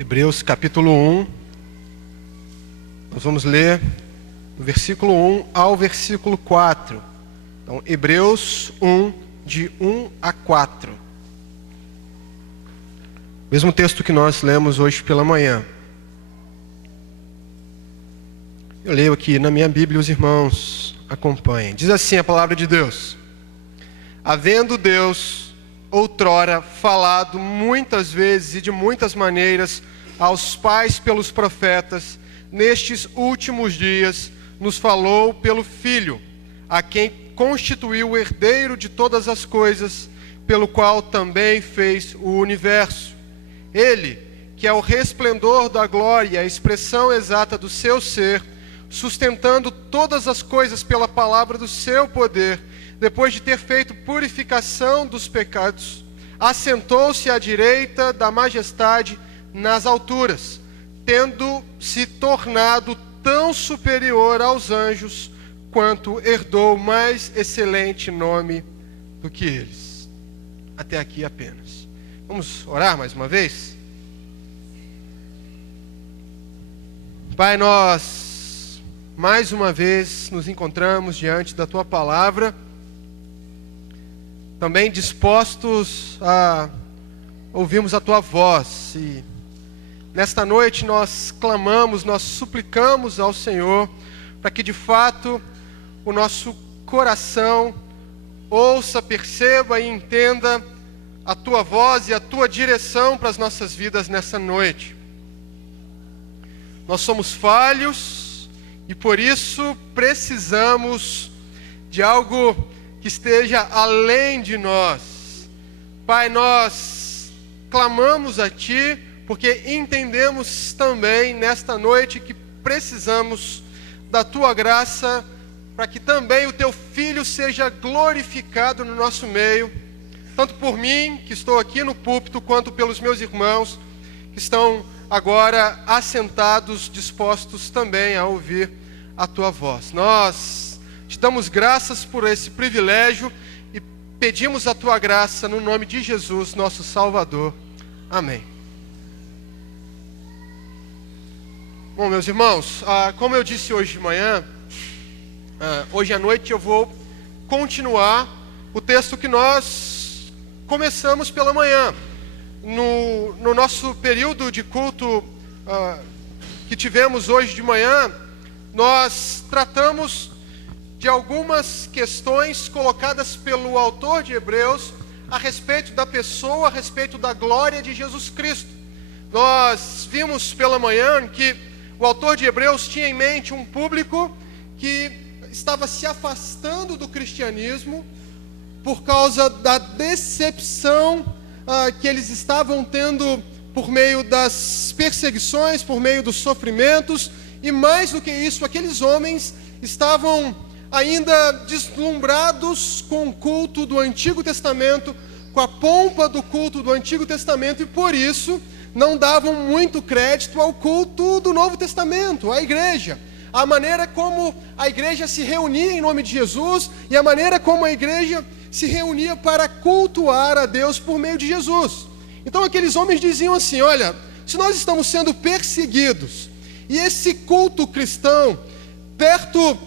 Hebreus capítulo 1, nós vamos ler do versículo 1 ao versículo 4. Então, Hebreus 1, de 1 a 4. Mesmo texto que nós lemos hoje pela manhã. Eu leio aqui na minha Bíblia, os irmãos acompanhem. Diz assim a palavra de Deus: havendo Deus outrora falado muitas vezes e de muitas maneiras aos pais pelos profetas, nestes últimos dias nos falou pelo Filho, a quem constituiu o herdeiro de todas as coisas, pelo qual também fez o universo. Ele, que é o resplendor da glória, a expressão exata do seu ser, sustentando todas as coisas pela palavra do seu poder, depois de ter feito purificação dos pecados, assentou-se à direita da majestade nas alturas, tendo se tornado tão superior aos anjos, quanto herdou mais excelente nome do que eles. Até aqui apenas. Vamos orar mais uma vez? Pai, nós mais uma vez nos encontramos diante da Tua palavra, também dispostos a ouvirmos a Tua voz. E nesta noite nós clamamos, nós suplicamos ao Senhor para que de fato o nosso coração ouça, perceba e entenda a Tua voz e a Tua direção para as nossas vidas nessa noite. Nós somos falhos e por isso precisamos de algo que esteja além de nós. Pai, nós clamamos a Ti porque entendemos também nesta noite que precisamos da Tua graça para que também o Teu Filho seja glorificado no nosso meio, tanto por mim, que estou aqui no púlpito, quanto pelos meus irmãos, que estão agora assentados, dispostos também a ouvir a Tua voz. Nós Te damos graças por esse privilégio e pedimos a Tua graça no nome de Jesus, nosso Salvador. Amém. Bom, meus irmãos, como eu disse hoje de manhã, hoje à noite eu vou continuar o texto que nós começamos pela manhã. No nosso período de culto que tivemos hoje de manhã, nós tratamos de algumas questões colocadas pelo autor de Hebreus a respeito da pessoa, a respeito da glória de Jesus Cristo. Nós vimos pela manhã que o autor de Hebreus tinha em mente um público que estava se afastando do cristianismo por causa da decepção que eles estavam tendo por meio das perseguições, por meio dos sofrimentos, e mais do que isso, aqueles homens estavam ainda deslumbrados com o culto do Antigo Testamento, com a pompa do culto do Antigo Testamento, e por isso não davam muito crédito ao culto do Novo Testamento, à igreja, a maneira como a igreja se reunia em nome de Jesus e a maneira como a igreja se reunia para cultuar a Deus por meio de Jesus. Então aqueles homens diziam assim: olha, se nós estamos sendo perseguidos e esse culto cristão, perto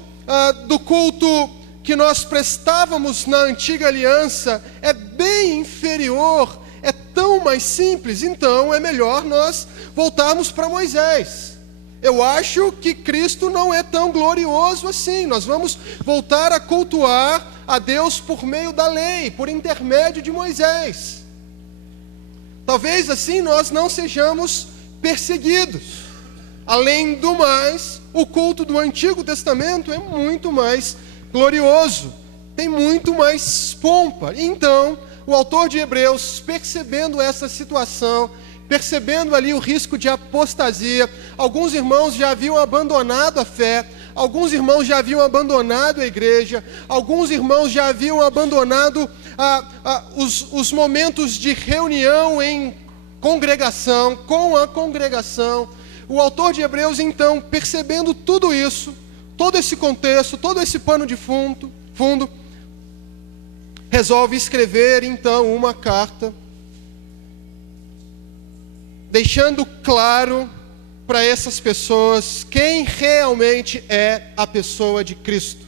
do culto que nós prestávamos na antiga aliança, é bem inferior, é tão mais simples, então é melhor nós voltarmos para Moisés. Eu acho que Cristo não é tão glorioso assim. Nós vamos voltar a cultuar a Deus por meio da lei, por intermédio de Moisés. Talvez assim nós não sejamos perseguidos. Além do mais, o culto do Antigo Testamento é muito mais glorioso, tem muito mais pompa. Então, o autor de Hebreus, percebendo essa situação, percebendo ali o risco de apostasia, alguns irmãos já haviam abandonado a fé, alguns irmãos já haviam abandonado a igreja, alguns irmãos já haviam abandonado os momentos de reunião em congregação, com a congregação. O autor de Hebreus, então, percebendo tudo isso, todo esse contexto, todo esse pano de fundo, resolve escrever, então, uma carta deixando claro para essas pessoas quem realmente é a pessoa de Cristo.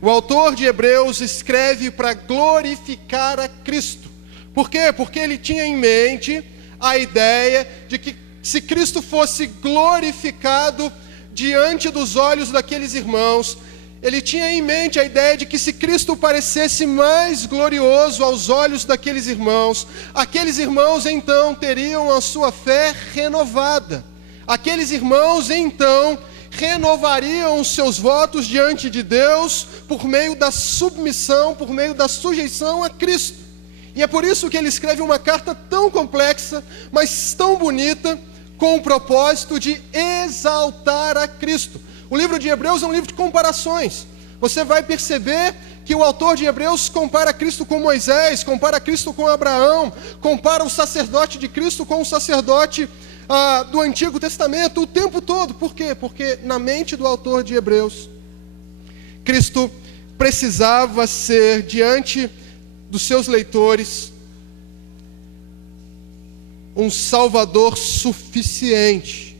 O autor de Hebreus escreve para glorificar a Cristo. Por quê? Porque ele tinha em mente a ideia de que se Cristo fosse glorificado diante dos olhos daqueles irmãos, ele tinha em mente a ideia de que se Cristo parecesse mais glorioso aos olhos daqueles irmãos, aqueles irmãos então teriam a sua fé renovada. Aqueles irmãos então renovariam os seus votos diante de Deus por meio da submissão, por meio da sujeição a Cristo. E é por isso que ele escreve uma carta tão complexa, mas tão bonita, com o propósito de exaltar a Cristo. O livro de Hebreus é um livro de comparações. Você vai perceber que o autor de Hebreus compara Cristo com Moisés, compara Cristo com Abraão, compara o sacerdote de Cristo com o sacerdote do Antigo Testamento o tempo todo. Por quê? Porque na mente do autor de Hebreus, Cristo precisava ser, diante dos seus leitores, um Salvador suficiente,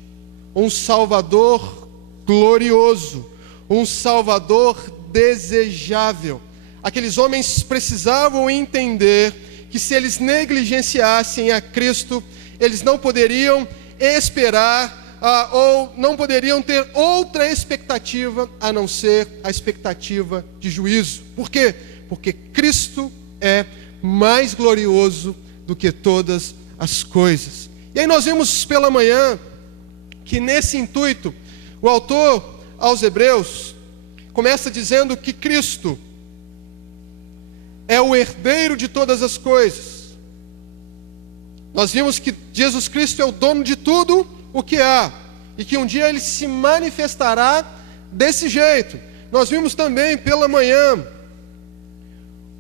um Salvador glorioso, um Salvador desejável. Aqueles homens precisavam entender que se eles negligenciassem a Cristo, eles não poderiam esperar ou não poderiam ter outra expectativa a não ser a expectativa de juízo. Por quê? Porque Cristo é mais glorioso do que todas as coisas. E aí nós vimos pela manhã que nesse intuito o autor aos Hebreus começa dizendo que Cristo é o herdeiro de todas as coisas. Nós vimos que Jesus Cristo é o dono de tudo o que há e que um dia ele se manifestará desse jeito. Nós vimos também pela manhã,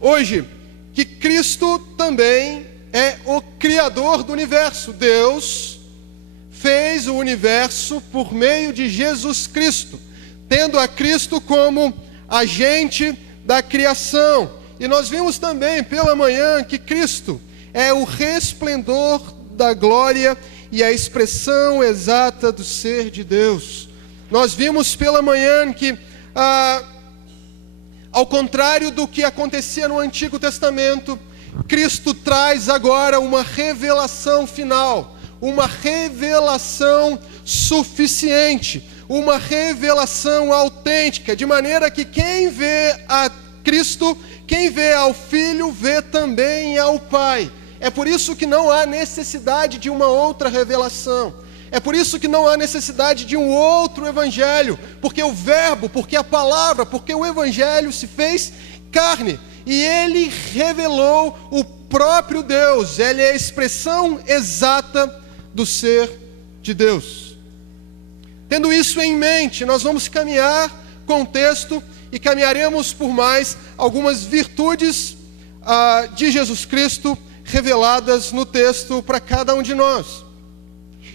hoje, que Cristo também é o Criador do universo. Deus fez o universo por meio de Jesus Cristo, tendo a Cristo como agente da criação. E nós vimos também pela manhã que Cristo é o resplendor da glória e a expressão exata do ser de Deus. Nós vimos pela manhã que, ao contrário do que acontecia no Antigo Testamento, Cristo traz agora uma revelação final, uma revelação suficiente, uma revelação autêntica, de maneira que quem vê a Cristo, quem vê ao Filho, vê também ao Pai. É por isso que não há necessidade de uma outra revelação. É por isso que não há necessidade de um outro evangelho, porque o Verbo, porque a palavra, porque o evangelho se fez carne. E ele revelou o próprio Deus. Ele é a expressão exata do ser de Deus. Tendo isso em mente, nós vamos caminhar com o texto e caminharemos por mais algumas virtudes de Jesus Cristo reveladas no texto para cada um de nós.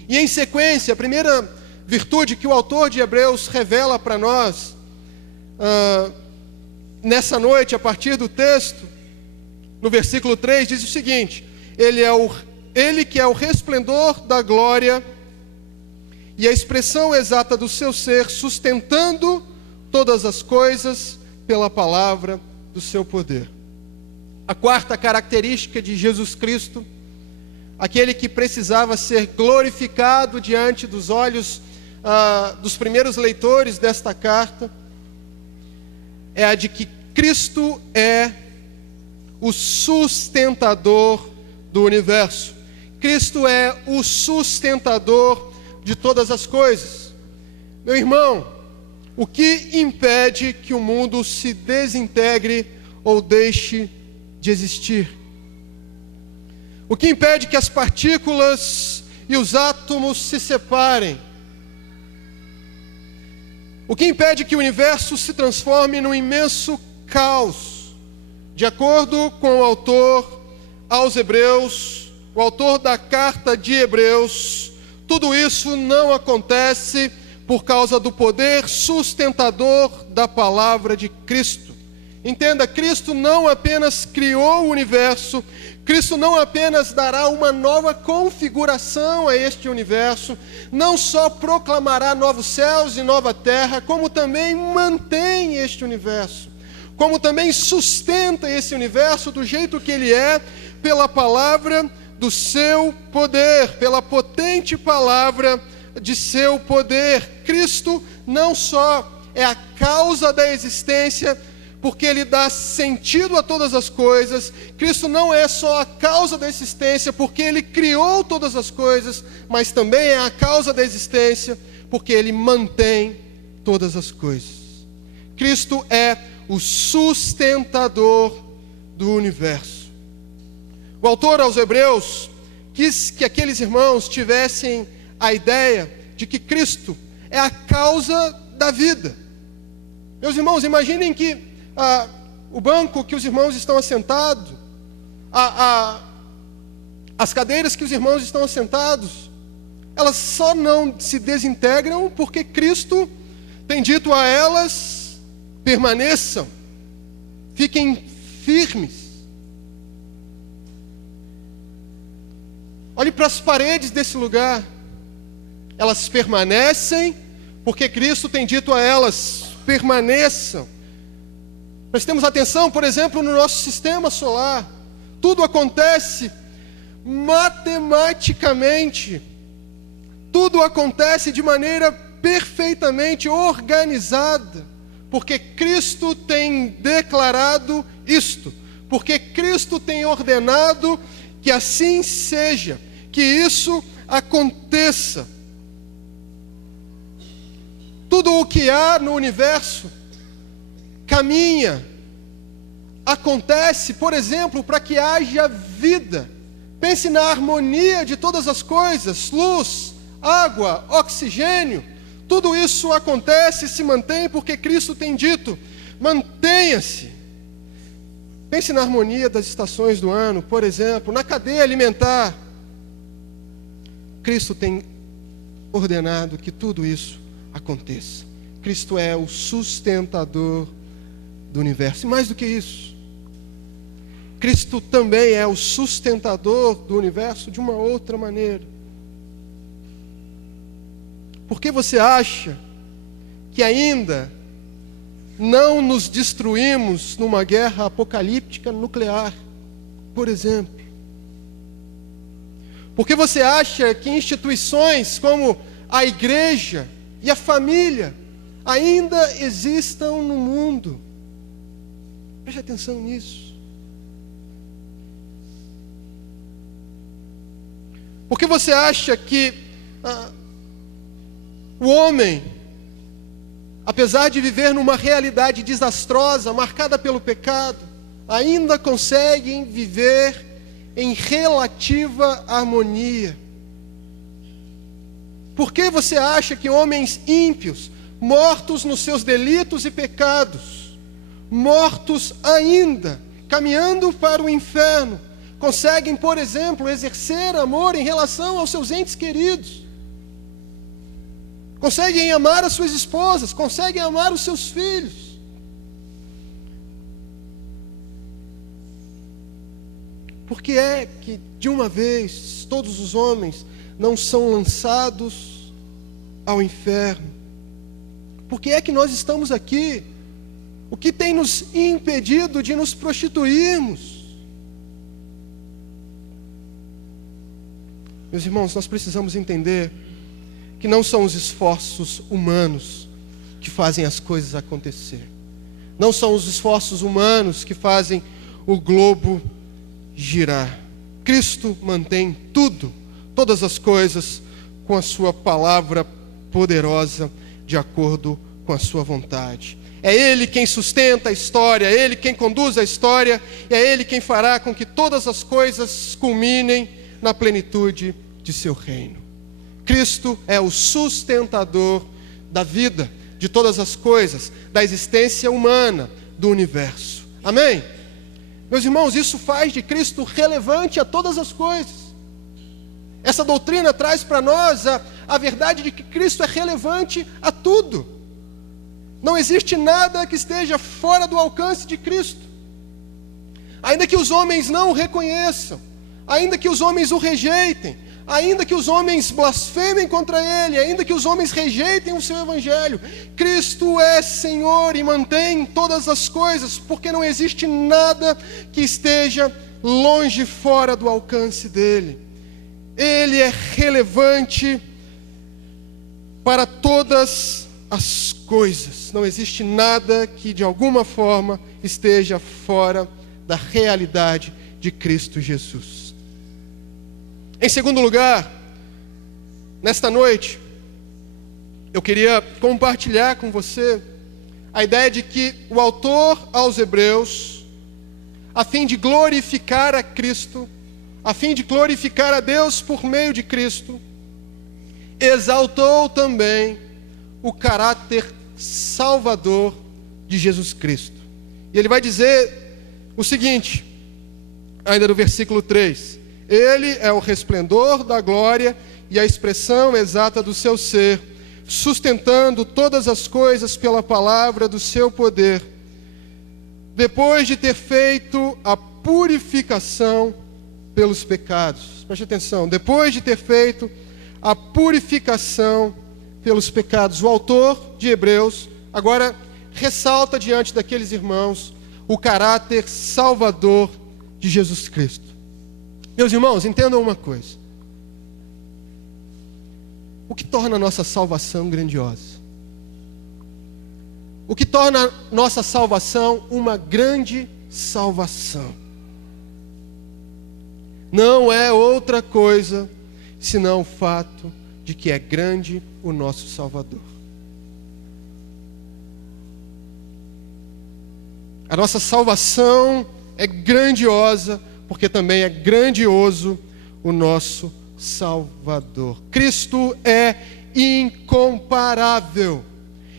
E em sequência, a primeira virtude que o autor de Hebreus revela para nós nessa noite, a partir do texto, no versículo 3, diz o seguinte: Ele que é o resplendor da glória e a expressão exata do seu ser, sustentando todas as coisas pela palavra do seu poder. A quarta característica de Jesus Cristo, aquele que precisava ser glorificado diante dos olhos dos primeiros leitores desta carta, é a de que Cristo é o sustentador do universo. Cristo é o sustentador de todas as coisas. Meu irmão, o que impede que o mundo se desintegre ou deixe de existir? O que impede que as partículas e os átomos se separem? O que impede que o universo se transforme num imenso caos? De acordo com o autor aos Hebreus, o autor da carta de Hebreus, tudo isso não acontece por causa do poder sustentador da palavra de Cristo. Entenda, Cristo não apenas criou o universo, Cristo não apenas dará uma nova configuração a este universo, não só proclamará novos céus e nova terra, como também mantém este universo, como também sustenta esse universo do jeito que ele é, pela palavra do seu poder, pela potente palavra de seu poder. Cristo não só é a causa da existência, porque ele dá sentido a todas as coisas. Cristo não é só a causa da existência, porque ele criou todas as coisas, mas também é a causa da existência, porque ele mantém todas as coisas. Cristo é o sustentador do universo. O autor aos Hebreus quis que aqueles irmãos tivessem a ideia de que Cristo é a causa da vida. Meus irmãos, imaginem que o banco que os irmãos estão assentados, as cadeiras que os irmãos estão assentados, elas só não se desintegram porque Cristo tem dito a elas: permaneçam, fiquem firmes. Olhe para as paredes desse lugar, elas permanecem porque Cristo tem dito a elas: permaneçam. Prestemos atenção, por exemplo, no nosso sistema solar. Tudo acontece matematicamente. Tudo acontece de maneira perfeitamente organizada, porque Cristo tem declarado isto, porque Cristo tem ordenado que assim seja, que isso aconteça. Tudo o que há no universo caminha, acontece, por exemplo, para que haja vida. Pense na harmonia de todas as coisas: luz, água, oxigênio. Tudo isso acontece e se mantém porque Cristo tem dito: mantenha-se. Pense na harmonia das estações do ano, por exemplo, na cadeia alimentar. Cristo tem ordenado que tudo isso aconteça. Cristo é o sustentador do universo. E mais do que isso, Cristo também é o sustentador do universo de uma outra maneira. Por que você acha que ainda não nos destruímos numa guerra apocalíptica nuclear, por exemplo? Por que você acha que instituições como a igreja e a família ainda existam no mundo? Preste atenção nisso. Por que você acha que o homem, apesar de viver numa realidade desastrosa, marcada pelo pecado, ainda consegue viver em relativa harmonia? Por que você acha que homens ímpios, mortos nos seus delitos e pecados, mortos ainda, caminhando para o inferno, conseguem, por exemplo, exercer amor em relação aos seus entes queridos? Conseguem amar as suas esposas, conseguem amar os seus filhos? Por que é que, de uma vez, todos os homens não são lançados ao inferno? Por que é que nós estamos aqui? O que tem nos impedido de nos prostituirmos? Meus irmãos, nós precisamos entender que não são os esforços humanos que fazem as coisas acontecer. Não são os esforços humanos que fazem o globo girar. Cristo mantém tudo, todas as coisas, com a sua palavra poderosa, de acordo com a sua vontade. É Ele quem sustenta a história, é Ele quem conduz a história, é Ele quem fará com que todas as coisas culminem na plenitude de seu reino. Cristo é o sustentador da vida, de todas as coisas, da existência humana, do universo. Amém? Meus irmãos, isso faz de Cristo relevante a todas as coisas. Essa doutrina traz para nós a verdade de que Cristo é relevante a tudo. Não existe nada que esteja fora do alcance de Cristo. Ainda que os homens não o reconheçam, ainda que os homens o rejeitem, ainda que os homens blasfemem contra Ele, ainda que os homens rejeitem o seu Evangelho, Cristo é Senhor e mantém todas as coisas, porque não existe nada que esteja longe, fora do alcance dEle. Ele é relevante para todas as coisas. Não existe nada que de alguma forma esteja fora da realidade de Cristo Jesus. Em segundo lugar, nesta noite, eu queria compartilhar com você a ideia de que o autor aos Hebreus, a fim de glorificar a Cristo, a fim de glorificar a Deus por meio de Cristo, exaltou também o caráter salvador de Jesus Cristo. E ele vai dizer o seguinte, ainda no versículo 3: Ele é o resplendor da glória e a expressão exata do seu ser, sustentando todas as coisas pela palavra do seu poder, depois de ter feito a purificação pelos pecados. Preste atenção, depois de ter feito a purificação pelos pecados. O autor de Hebreus agora ressalta diante daqueles irmãos o caráter salvador de Jesus Cristo. Meus irmãos, entendam uma coisa. O que torna a nossa salvação grandiosa? O que torna a nossa salvação uma grande salvação? Não é outra coisa senão o fato de que é grande o nosso Salvador. A nossa salvação é grandiosa, porque também é grandioso o nosso Salvador. Cristo é incomparável.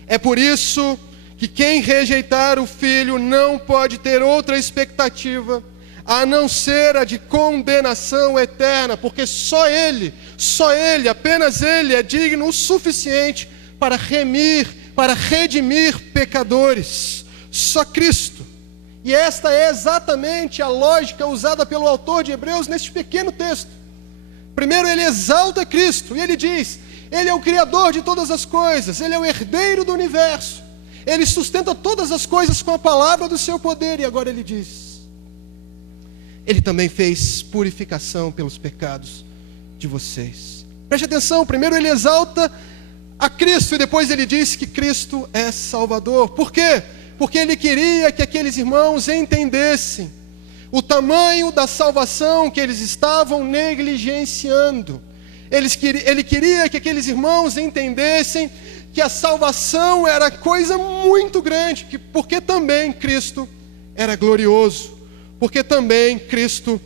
É por isso que quem rejeitar o Filho não pode ter outra expectativa a não ser a de condenação eterna, porque só Ele, apenas Ele é digno o suficiente para redimir pecadores. Só Cristo. E esta é exatamente a lógica usada pelo autor de Hebreus neste pequeno texto. Primeiro ele exalta Cristo e ele diz: Ele é o Criador de todas as coisas, Ele é o herdeiro do universo, Ele sustenta todas as coisas com a palavra do seu poder. E agora ele diz: Ele também fez purificação pelos pecados de vocês. Preste atenção, primeiro ele exalta a Cristo e depois ele diz que Cristo é Salvador. Por quê? Porque ele queria que aqueles irmãos entendessem o tamanho da salvação que eles estavam negligenciando. Ele queria que aqueles irmãos entendessem que a salvação era coisa muito grande, porque também Cristo era glorioso, porque também Cristo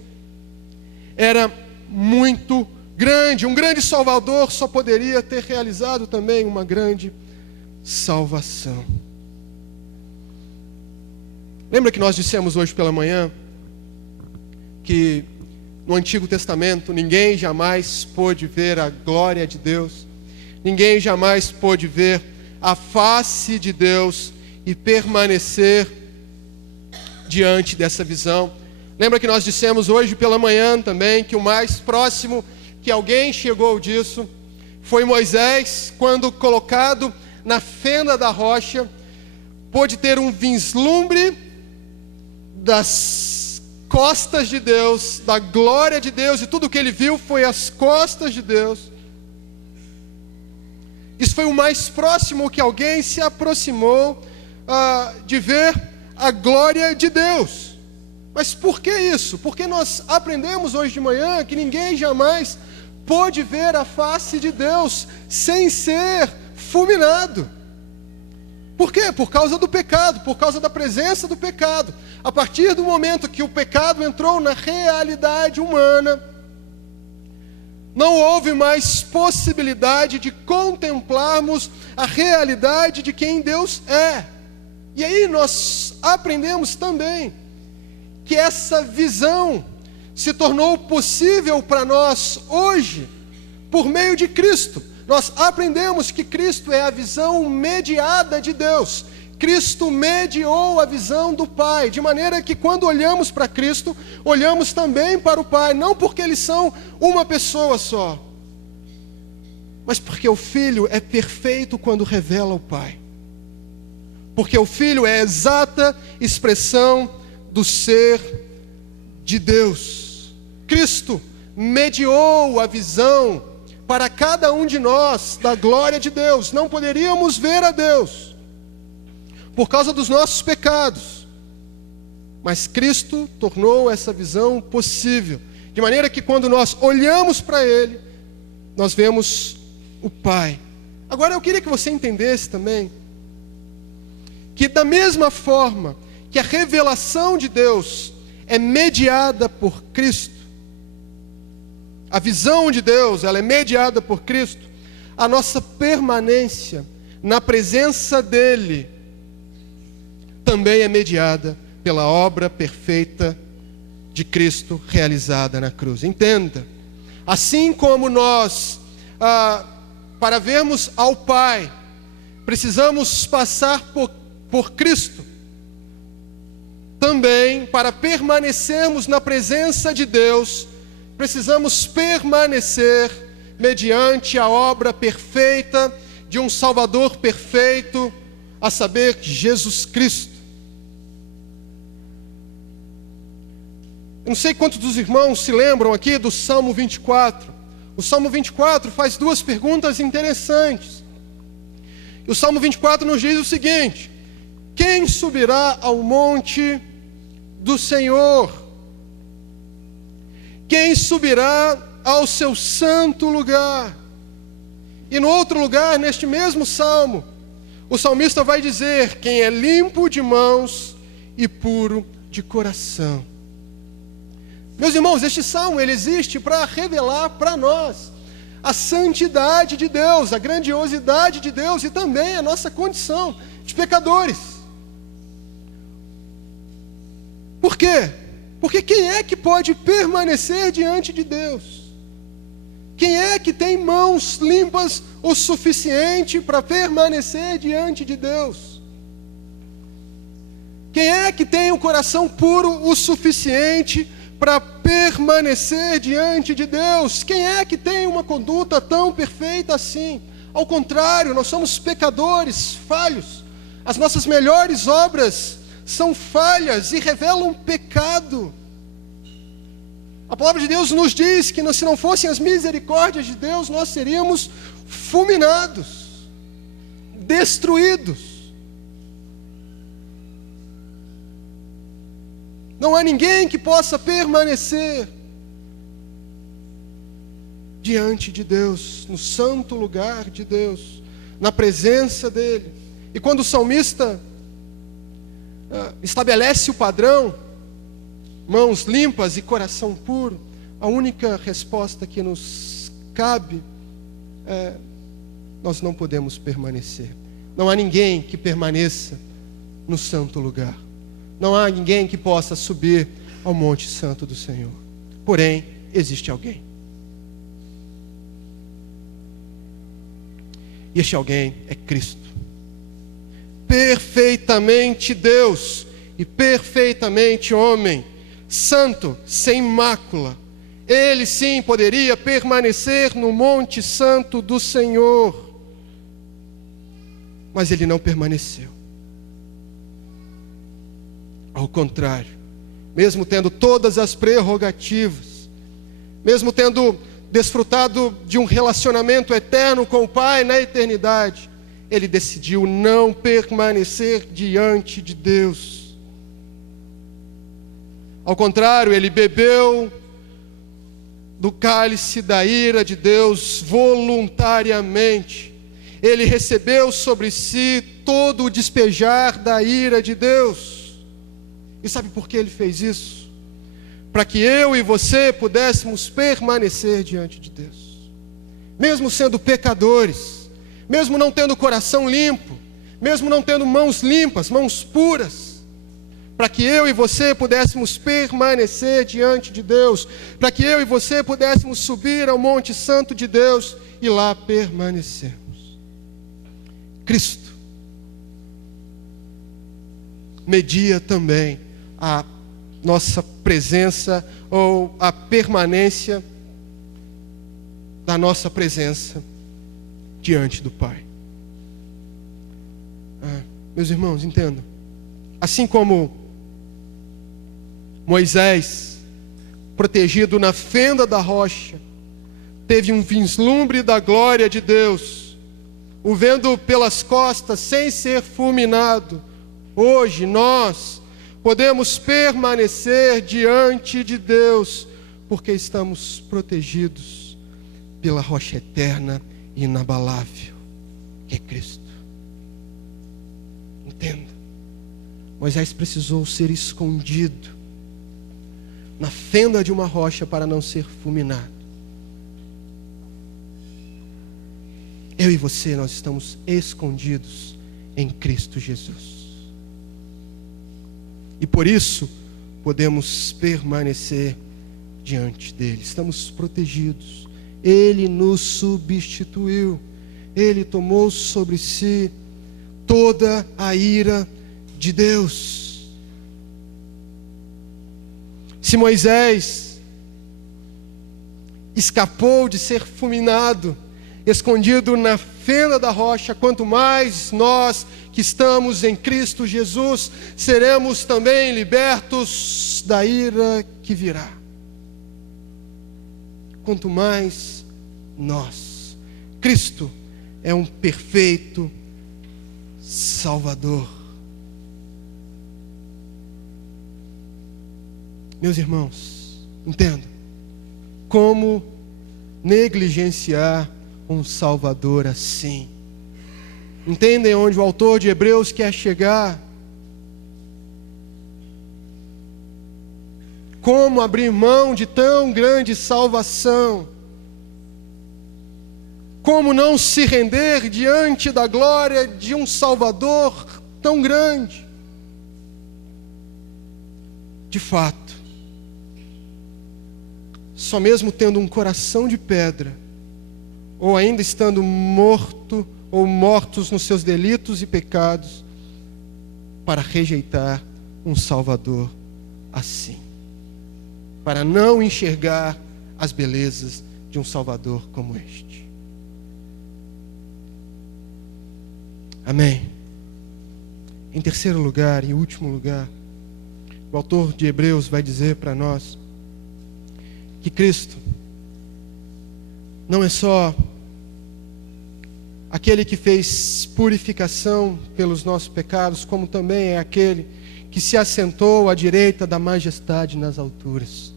era muito grande. Um grande Salvador só poderia ter realizado também uma grande salvação. Lembra que nós dissemos hoje pela manhã que no Antigo Testamento ninguém jamais pôde ver a glória de Deus, ninguém jamais pôde ver a face de Deus e permanecer diante dessa visão. Lembra que nós dissemos hoje pela manhã também que o mais próximo que alguém chegou disso foi Moisés, quando colocado na fenda da rocha, pôde ter um vislumbre das costas de Deus, da glória de Deus, e tudo que ele viu foi as costas de Deus. Isso foi o mais próximo que alguém se aproximou de ver a glória de Deus. Mas por que isso? Porque nós aprendemos hoje de manhã que ninguém jamais pôde ver a face de Deus sem ser fulminado. Por quê? Por causa do pecado, por causa da presença do pecado. A partir do momento que o pecado entrou na realidade humana, não houve mais possibilidade de contemplarmos a realidade de quem Deus é. E aí nós aprendemos também que essa visão se tornou possível para nós hoje, por meio de Cristo. nós aprendemos que Cristo é a visão mediada de Deus. Cristo mediou a visão do Pai, de maneira que quando olhamos para Cristo, olhamos também para o Pai, não porque eles são uma pessoa só, mas porque o Filho é perfeito quando revela o Pai. Porque o Filho é a exata expressão do ser de Deus. Cristo mediou a visão para cada um de nós da glória de Deus. Não poderíamos ver a Deus por causa dos nossos pecados, mas Cristo tornou essa visão possível, de maneira que quando nós olhamos para Ele, nós vemos o Pai. Agora eu queria que você entendesse também que da mesma forma que a revelação de Deus é mediada por Cristo, a visão de Deus, ela é mediada por Cristo, a nossa permanência na presença dEle também é mediada pela obra perfeita de Cristo realizada na cruz. Entenda, assim como nós, para vermos ao Pai, precisamos passar por Cristo, também para permanecermos na presença de Deus, precisamos permanecer mediante a obra perfeita de um Salvador perfeito, a saber, Jesus Cristo. Eu não sei quantos dos irmãos se lembram aqui do Salmo 24. O Salmo 24 faz duas perguntas interessantes. E o Salmo 24 nos diz o seguinte: quem subirá ao monte do Senhor? Quem subirá ao seu santo lugar? E no outro lugar, neste mesmo salmo, o salmista vai dizer: quem é limpo de mãos e puro de coração. Meus irmãos, este salmo ele existe para revelar para nós a santidade de Deus, a grandiosidade de Deus e também a nossa condição de pecadores. Por quê? Porque quem é que pode permanecer diante de Deus? Quem é que tem mãos limpas o suficiente para permanecer diante de Deus? Quem é que tem um coração puro o suficiente para permanecer diante de Deus? Quem é que tem uma conduta tão perfeita assim? Ao contrário, nós somos pecadores, falhos. As nossas melhores obras são falhas e revelam pecado. A palavra de Deus nos diz que se não fossem as misericórdias de Deus, nós seríamos fulminados, destruídos. Não há ninguém que possa permanecer diante de Deus, no santo lugar de Deus, na presença dEle. E quando o salmista estabelece o padrão, mãos limpas e coração puro, a única resposta que nos cabe é: nós não podemos permanecer. Não há ninguém que permaneça no santo lugar. Não há ninguém que possa subir ao monte santo do Senhor. Porém, existe alguém. E este alguém é Cristo. Perfeitamente Deus e perfeitamente homem, santo, sem mácula. Ele sim poderia permanecer no monte santo do Senhor. Mas ele não permaneceu. Ao contrário, mesmo tendo todas as prerrogativas, mesmo tendo desfrutado de um relacionamento eterno com o Pai na eternidade, ele decidiu não permanecer diante de Deus. Ao contrário, ele bebeu do cálice da ira de Deus voluntariamente. Ele recebeu sobre si todo o despejar da ira de Deus. E sabe por que ele fez isso? Para que eu e você pudéssemos permanecer diante de Deus. Mesmo sendo pecadores, mesmo não tendo coração limpo, mesmo não tendo mãos limpas, mãos puras, para que eu e você pudéssemos permanecer diante de Deus, para que eu e você pudéssemos subir ao Monte Santo de Deus e lá permanecermos. Cristo media também a nossa presença ou a permanência da nossa presença diante do Pai. Meus irmãos, entendam. Assim como Moisés, protegido na fenda da rocha, teve um vislumbre da glória de Deus, o vendo pelas costas sem ser fulminado, hoje nós podemos permanecer diante de Deus, porque estamos protegidos pela rocha eterna e inabalável, que é Cristo. Entenda, Moisés precisou ser escondido na fenda de uma rocha para não ser fulminado. Eu e você, nós estamos escondidos em Cristo Jesus. E por isso podemos permanecer diante dele. Estamos protegidos. Ele nos substituiu. Ele tomou sobre si toda a ira de Deus. Se Moisés escapou de ser fulminado, escondido na fenda da rocha, quanto mais nós que estamos em Cristo Jesus seremos também libertos da ira que virá. Quanto mais nós. Cristo é um perfeito Salvador. Meus irmãos, entendam, como negligenciar um Salvador assim? Entendem onde o autor de Hebreus quer chegar? Como abrir mão de tão grande salvação? Como não se render diante da glória de um Salvador tão grande? De fato, só mesmo tendo um coração de pedra, ou ainda estando morto ou mortos nos seus delitos e pecados, para rejeitar um Salvador assim, para não enxergar as belezas de um Salvador como este. Amém. Em terceiro lugar e último lugar, o autor de Hebreus vai dizer para nós que Cristo não é só aquele que fez purificação pelos nossos pecados, como também é aquele que se assentou à direita da majestade nas alturas,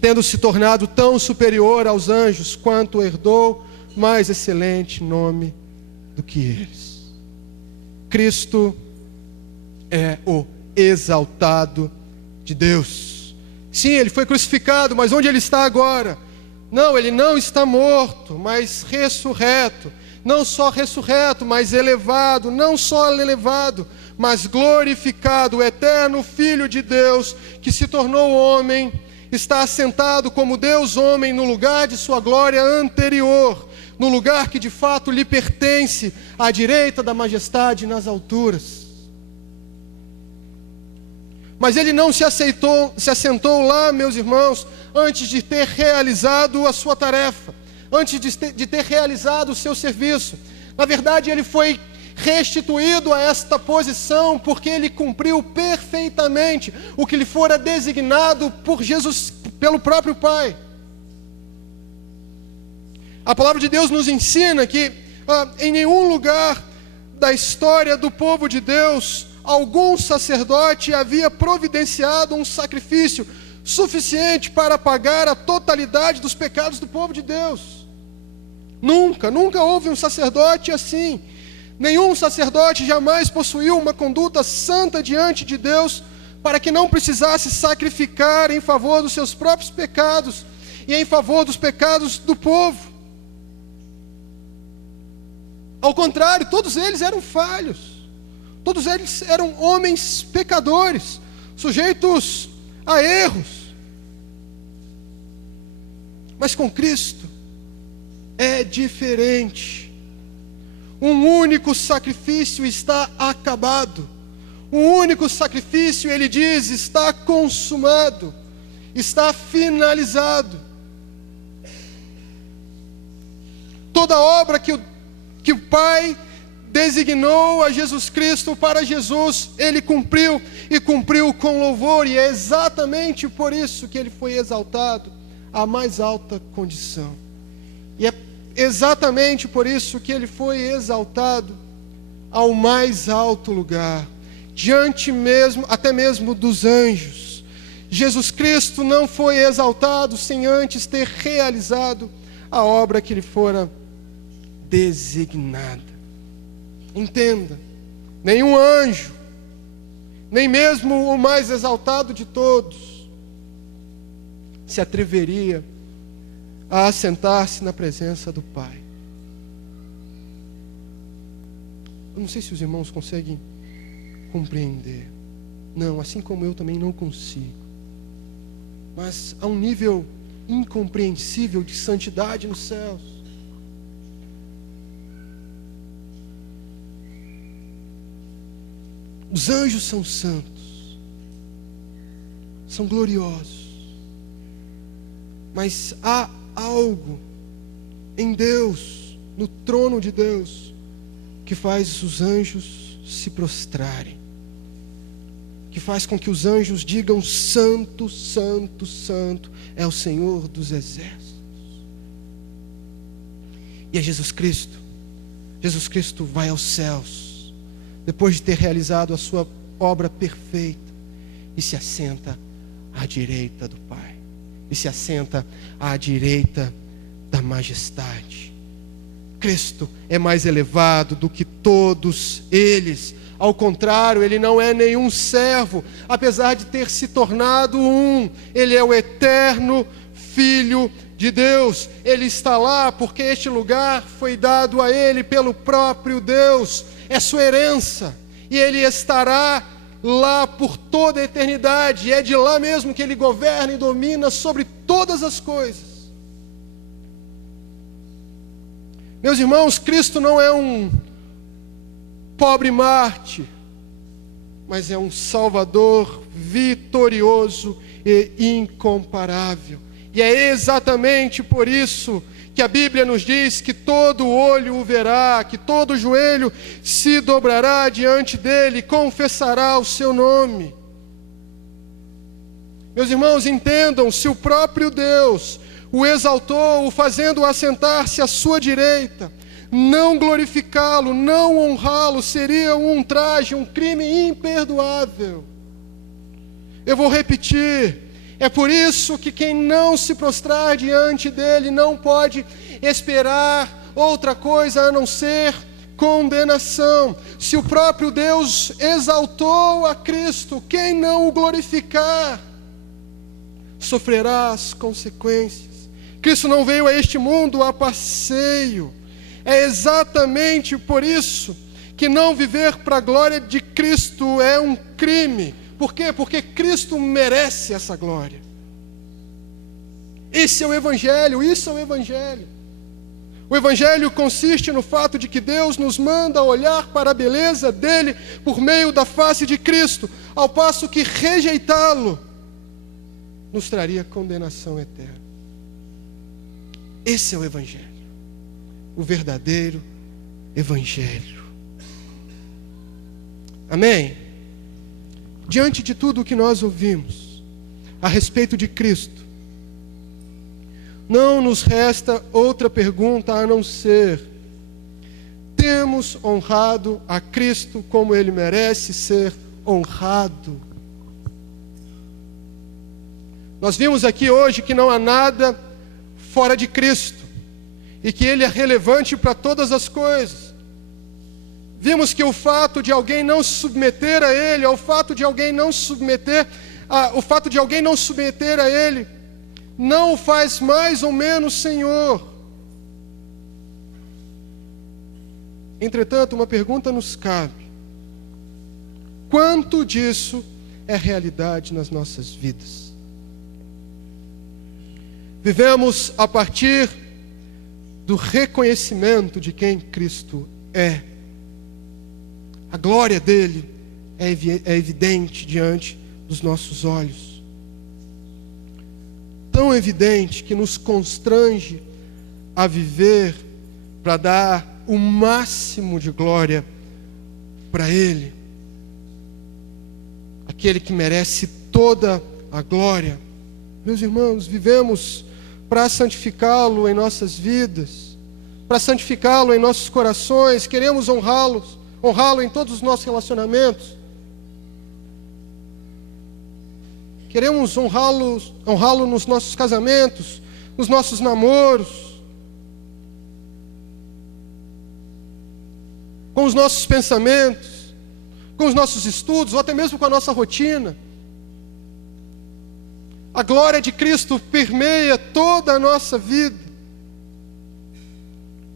tendo se tornado tão superior aos anjos, quanto herdou mais excelente nome do que eles. Cristo é o exaltado de Deus. Sim, ele foi crucificado, mas onde ele está agora? Não, ele não está morto, mas ressurreto. Não só ressurreto, mas elevado. Não só elevado, mas glorificado. O eterno Filho de Deus, que se tornou homem, está assentado como Deus homem no lugar de sua glória anterior, no lugar que de fato lhe pertence, à direita da majestade nas alturas. Mas ele não se assentou lá, meus irmãos, antes de ter realizado a sua tarefa, antes de ter realizado o seu serviço. Na verdade, ele foi restituído a esta posição, porque ele cumpriu perfeitamente o que lhe fora designado por Jesus, pelo próprio Pai. A palavra de Deus nos ensina que em nenhum lugar da história do povo de Deus algum sacerdote havia providenciado um sacrifício suficiente para pagar a totalidade dos pecados do povo de Deus. Nunca houve um sacerdote assim. Nenhum sacerdote jamais possuiu uma conduta santa diante de Deus para que não precisasse sacrificar em favor dos seus próprios pecados e em favor dos pecados do povo. Ao contrário, todos eles eram falhos. Todos eles eram homens pecadores, sujeitos a erros. Mas com Cristo é diferente. Um único sacrifício está acabado. Um único sacrifício, ele diz, está consumado, está finalizado. Toda obra que o Pai designou a Jesus Cristo para Jesus, ele cumpriu, e cumpriu com louvor, e é exatamente por isso que ele foi exaltado à mais alta condição. E é exatamente por isso que ele foi exaltado ao mais alto lugar, diante mesmo, até mesmo dos anjos. Jesus Cristo não foi exaltado sem antes ter realizado a obra que lhe fora designada. Entenda, nenhum anjo, nem mesmo o mais exaltado de todos, se atreveria a assentar-se na presença do Pai. Eu não sei se os irmãos conseguem compreender. Não, assim como eu também não consigo. Mas há um nível incompreensível de santidade nos céus. Os anjos são santos, são gloriosos, mas há algo em Deus, no trono de Deus, que faz os anjos se prostrarem, que faz com que os anjos digam: santo, santo, santo é o Senhor dos exércitos. E é Jesus Cristo. Jesus Cristo vai aos céus, depois de ter realizado a sua obra perfeita, e se assenta à direita do Pai, e se assenta à direita da majestade. Cristo é mais elevado do que todos eles. Ao contrário, ele não é nenhum servo, apesar de ter se tornado um. Ele é o eterno Filho de Deus. Ele está lá porque este lugar foi dado a ele pelo próprio Deus. É sua herança, e ele estará lá por toda a eternidade. E é de lá mesmo que ele governa e domina sobre todas as coisas. Meus irmãos, Cristo não é um pobre mártir, mas é um Salvador vitorioso e incomparável. E é exatamente por isso que a Bíblia nos diz que todo olho o verá, que todo joelho se dobrará diante dele, confessará o seu nome. Meus irmãos, entendam, se o próprio Deus o exaltou, o fazendo assentar-se à sua direita, não glorificá-lo, não honrá-lo, seria um ultraje, um crime imperdoável. Eu vou repetir. É por isso que quem não se prostrar diante dele não pode esperar outra coisa a não ser condenação. Se o próprio Deus exaltou a Cristo, quem não o glorificar sofrerá as consequências. Cristo não veio a este mundo a passeio. É exatamente por isso que não viver para a glória de Cristo é um crime. Por quê? Porque Cristo merece essa glória. Esse é o Evangelho, isso é o Evangelho. O Evangelho consiste no fato de que Deus nos manda olhar para a beleza dele por meio da face de Cristo, ao passo que rejeitá-lo nos traria condenação eterna. Esse é o Evangelho, o verdadeiro Evangelho. Amém? Diante de tudo o que nós ouvimos a respeito de Cristo, não nos resta outra pergunta a não ser: temos honrado a Cristo como Ele merece ser honrado? Nós vimos aqui hoje que não há nada fora de Cristo, e que Ele é relevante para todas as coisas. Vimos que o fato de alguém não se submeter a Ele, o fato de alguém não submeter a Ele, não o faz mais ou menos Senhor. Entretanto, uma pergunta nos cabe: quanto disso é realidade nas nossas vidas. Vivemos a partir do reconhecimento de quem Cristo é. A glória dele é evidente diante dos nossos olhos. Tão evidente que nos constrange a viver para dar o máximo de glória para ele. Aquele que merece toda a glória. Meus irmãos, vivemos para santificá-lo em nossas vidas, para santificá-lo em nossos corações. Queremos honrá-lo em todos os nossos relacionamentos. Queremos honrá-lo nos nossos casamentos, nos nossos namoros, com os nossos pensamentos, com os nossos estudos, ou até mesmo com a nossa rotina. A glória de Cristo permeia toda a nossa vida.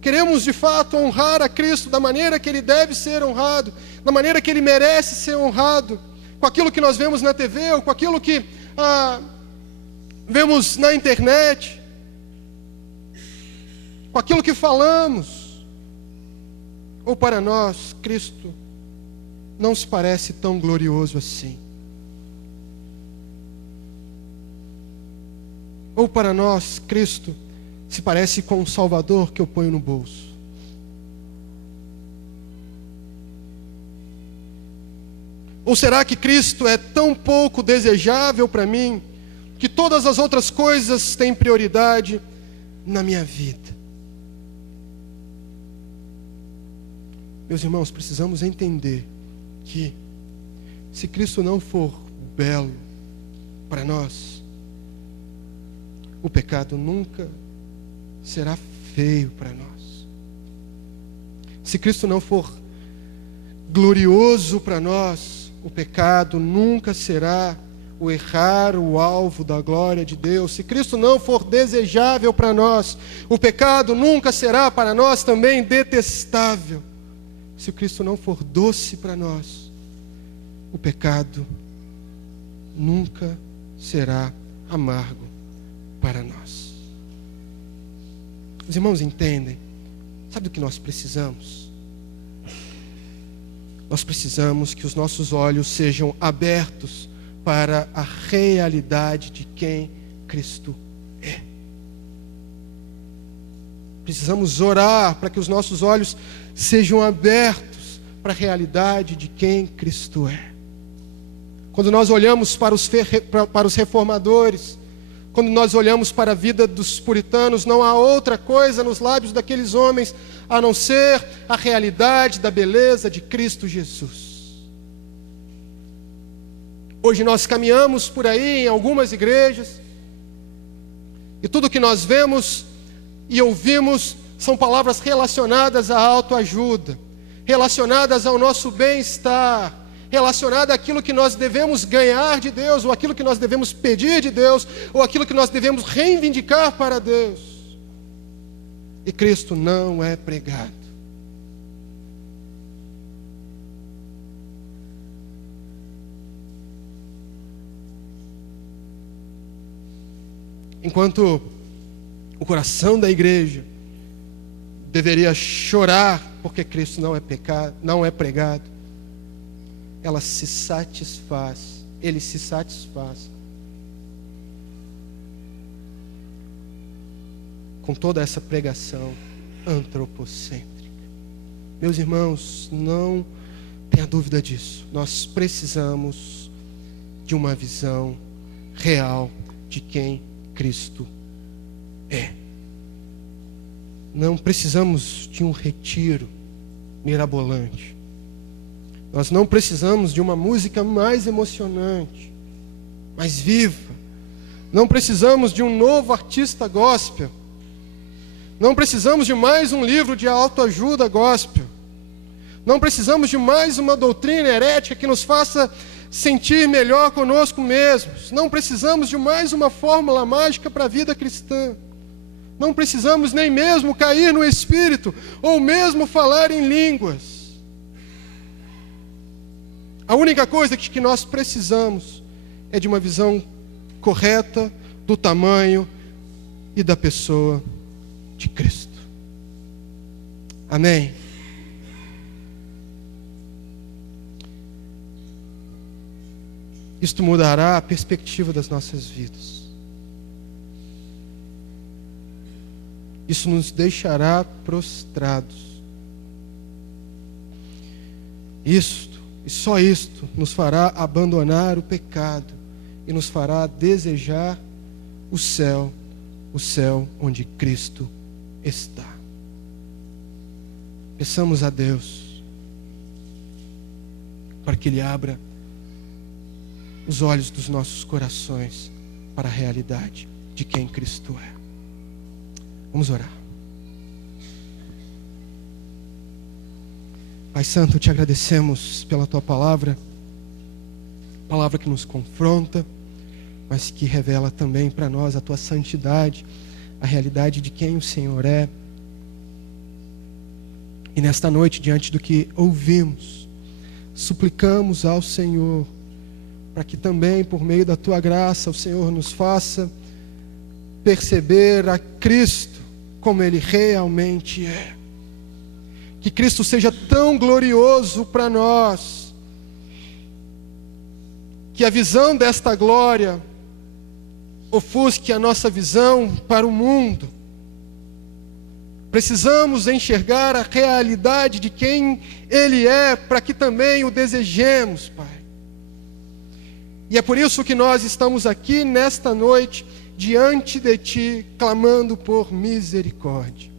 Queremos de fato honrar a Cristo da maneira que Ele deve ser honrado, da maneira que Ele merece ser honrado, com aquilo que nós vemos na TV, ou com aquilo que vemos na internet, com aquilo que falamos. Ou para nós, Cristo não se parece tão glorioso assim. Ou para nós, Cristo se parece com um Salvador que eu ponho no bolso. Ou será que Cristo é tão pouco desejável para mim, que todas as outras coisas têm prioridade na minha vida? Meus irmãos, precisamos entender que, se Cristo não for belo para nós, o pecado nunca será feio para nós. Se Cristo não for glorioso para nós, o pecado nunca será o errar o alvo da glória de Deus. Se Cristo não for desejável para nós, o pecado nunca será para nós também detestável. Se Cristo não for doce para nós, o pecado nunca será amargo para nós. Os irmãos entendem? Sabe do que nós precisamos? Nós precisamos que os nossos olhos sejam abertos para a realidade de quem Cristo é. Precisamos orar para que os nossos olhos sejam abertos para a realidade de quem Cristo é. Quando nós olhamos para os reformadores, quando nós olhamos para a vida dos puritanos, não há outra coisa nos lábios daqueles homens a não ser a realidade da beleza de Cristo Jesus. Hoje nós caminhamos por aí em algumas igrejas, e tudo que nós vemos e ouvimos são palavras relacionadas à autoajuda, relacionadas ao nosso bem-estar, relacionadas àquilo que nós devemos ganhar de Deus, ou aquilo que nós devemos pedir de Deus, ou aquilo que nós devemos reivindicar para Deus. E Cristo não é pregado. Enquanto o coração da igreja deveria chorar porque Cristo não é pregado, ele se satisfaz com toda essa pregação antropocêntrica. Meus irmãos, não tenha dúvida disso. Nós precisamos de uma visão real de quem Cristo é. Não precisamos de um retiro mirabolante. Nós não precisamos de uma música mais emocionante, mais viva. Não precisamos de um novo artista gospel. Não precisamos de mais um livro de autoajuda gospel. Não precisamos de mais uma doutrina herética que nos faça sentir melhor conosco mesmos. Não precisamos de mais uma fórmula mágica para a vida cristã. Não precisamos nem mesmo cair no Espírito, ou mesmo falar em línguas. A única coisa que nós precisamos é de uma visão correta do tamanho e da pessoa de Cristo. Amém? Isto mudará a perspectiva das nossas vidas. Isso nos deixará prostrados. Isto, e só isto, nos fará abandonar o pecado e nos fará desejar o céu onde Cristo está. Peçamos a Deus para que Ele abra os olhos dos nossos corações para a realidade de quem Cristo é. Vamos orar. Pai Santo, te agradecemos pela Tua palavra que nos confronta, mas que revela também para nós a Tua santidade, a realidade de quem o Senhor é. E nesta noite, diante do que ouvimos, suplicamos ao Senhor, para que também, por meio da Tua graça, o Senhor nos faça perceber a Cristo como Ele realmente é. Que Cristo seja tão glorioso para nós, que a visão desta glória ofusque a nossa visão para o mundo. Precisamos enxergar a realidade de quem Ele é, para que também o desejemos, Pai. E é por isso que nós estamos aqui nesta noite, diante de Ti, clamando por misericórdia.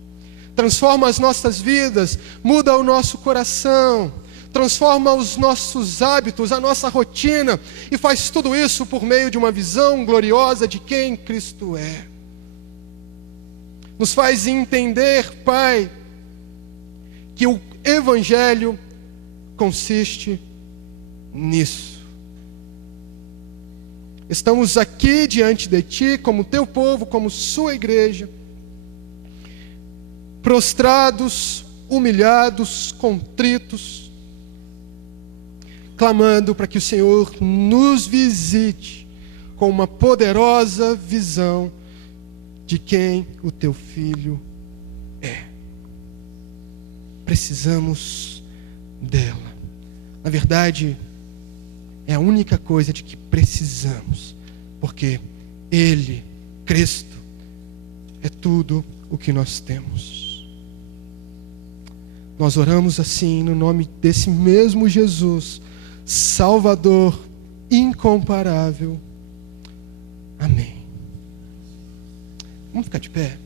Transforma as nossas vidas, muda o nosso coração, transforma os nossos hábitos, a nossa rotina, e faz tudo isso por meio de uma visão gloriosa de quem Cristo é. Nos faz entender, Pai, que o Evangelho consiste nisso. Estamos aqui diante de Ti, como Teu povo, como Sua igreja, prostrados, humilhados, contritos, clamando para que o Senhor nos visite com uma poderosa visão de quem o Teu Filho é. Precisamos dela. Na verdade, é a única coisa de que precisamos, porque Ele, Cristo, é tudo o que nós temos. Nós oramos assim no nome desse mesmo Jesus, Salvador incomparável. Amém. Vamos ficar de pé?